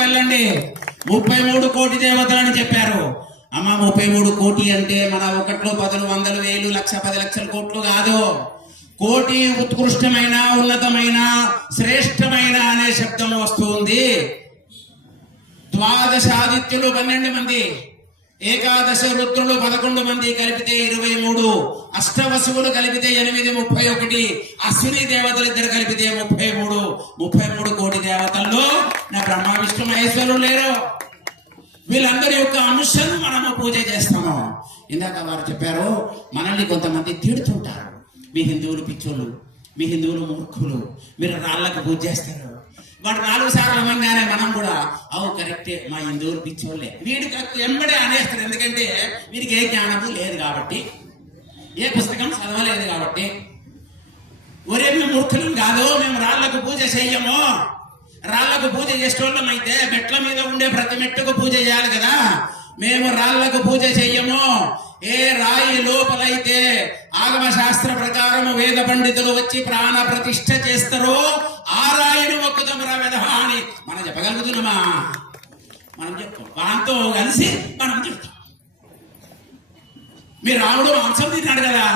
వెళ్ళండి 33 కోటి దేవతలని చెప్పారు. అమ్మ 33 కోటి అంటే మన ఒకట్లో 10 వందలు వేలు లక్ష 10 లక్షల కోట్లు కాదు. కోటి ఉత్కృష్టమైన ఉన్నతమైన శ్రేష్టమైన అనే శబ్దం వస్తుంది. ద్వాదశాదిత్యులు 12 మంది, ఏకాదశ రుద్రులు 11 మంది కలిపితే 23, అష్టవసువులు కలిపితే 8 31, అశ్విని దేవతలు ఇద్దరు కలిపితే 33 కోటి దేవతల్లో నా బ్రహ్మ విష్ణు మహేశ్వరులు లేరు. వీళ్ళందరి యొక్క అంశాన్ని మనము పూజ చేస్తాము. ఇందాక వారు చెప్పారు, మనల్ని కొంతమంది తిడుతుంటారు, మీ హిందువులు పిచ్చోళ్ళు, మీ హిందువులు మూర్ఖులు, మీరు రాళ్ళకు పూజ చేస్తారు. వాడు 4 సార్లు అనగానే మనం కూడా అవు కరెక్టే, మా హిందువులు పిచ్చోళ్ళే, వీడికి ఎంబడే అనేస్తారు. ఎందుకంటే వీడికి ఏ జ్ఞానము లేదు కాబట్టి, ఏ పుస్తకం చదవలేదు కాబట్టి. ఒరే మేము మూర్ఖులం కాదు, మేము రాళ్లకు పూజ చెయ్యము. రాళ్లకు పూజ చేసేటోళ్ళం అయితే మెట్ల మీద ఉండే ప్రతి మెట్టుకు పూజ చేయాలి కదా. మేము రాళ్లకు పూజ చెయ్యము. ఏ రాయి లోపలైతే ఆగమ శాస్త్ర ప్రకారం వేద పండితులు వచ్చి ప్రాణ ప్రతిష్ఠ చేస్తారో ఆ రాయిని మొక్కుతామురా వెధవా అని మనం చెప్పగలుగుతున్నామా? మనం చెప్తాం, వాంతో కలిసి మనం చెప్తాం. మీరు రాముడు మాంసం తిన్నాడు కదా,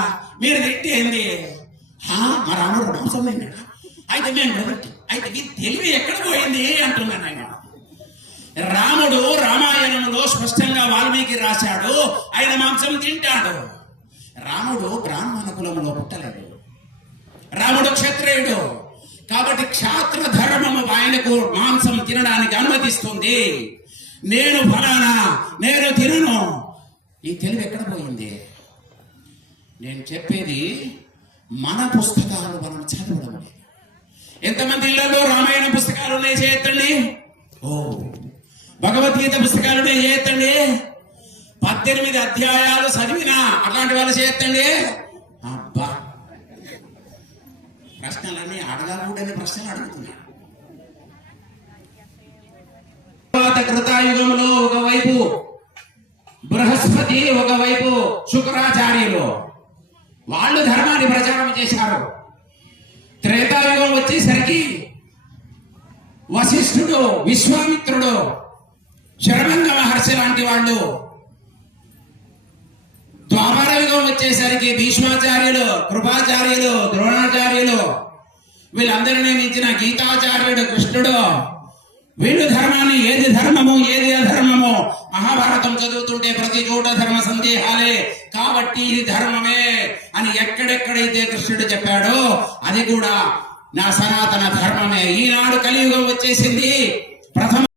మీరు తిట్టి ఏంది? మా రాముడు మాంసం తిన్నాడు, అయితే మేము అయితే ఈ తెలివి ఎక్కడ పోయింది అంటున్నాను ఆయన. రాముడు రామాయణంలో స్పష్టంగా వాల్మీకి రాశాడు, ఆయన మాంసం తింటాడు. రాముడు బ్రాహ్మణ కులంలో పుట్టలేడు, రాముడు క్షత్రియుడు కాబట్టి క్షాత్ర ధర్మము ఆయనకు మాంసం తినడానికి అనుమతిస్తుంది. నేను ఫలానా, నేను తినను. ఈ తెలివి ఎక్కడ పోయింది? నేను చెప్పేది మన పుస్తకాలు మనం చదవడం లేదు. ఎంతమంది ఇళ్లలో రామాయణ పుస్తకాలు ఉన్నాయి చేయొద్దండి. ఓ భగవద్గీత పుస్తకాలు ఉన్నాయి చేయొద్దండి. 18 అధ్యాయాలు చదివినా అట్లాంటి వాళ్ళు చేయొద్దండి. అబ్బా, ప్రశ్నలన్నీ అడగకూడని ప్రశ్నలు అడుగుతున్నారు. తర్వాత కృతాయుగంలో ఒకవైపు బృహస్పతి, ఒకవైపు శుక్రాచార్యులు, వాళ్ళు ధర్మాన్ని ప్రచారం చేశారు. త్రేతాయుగం వచ్చేసరికి వశిష్ఠుడు, విశ్వామిత్రుడు, శరభంగ మహర్షి లాంటి వాళ్ళు, ద్వాపర యుగం వచ్చేసరికి భీష్మాచార్యులు, కృపాచార్యులు, ద్రోణాచార్యులు, వీళ్ళందరినీ మించిన గీతాచార్యుడు కృష్ణుడు, వీళ్ళు ధర్మాన్ని ఏది ధర్మము ఏది అధర్మము మహాభారతం చదువుతుంటే ప్రతి చోట ధర్మ సందేహాలే. కాబట్టి ఇది ధర్మమే అని ఎక్కడెక్కడైతే కృష్ణుడు చెప్పాడో అది కూడా నా సనాతన ధర్మమే. ఈనాడు కలియుగం వచ్చేసింది. ప్రథమ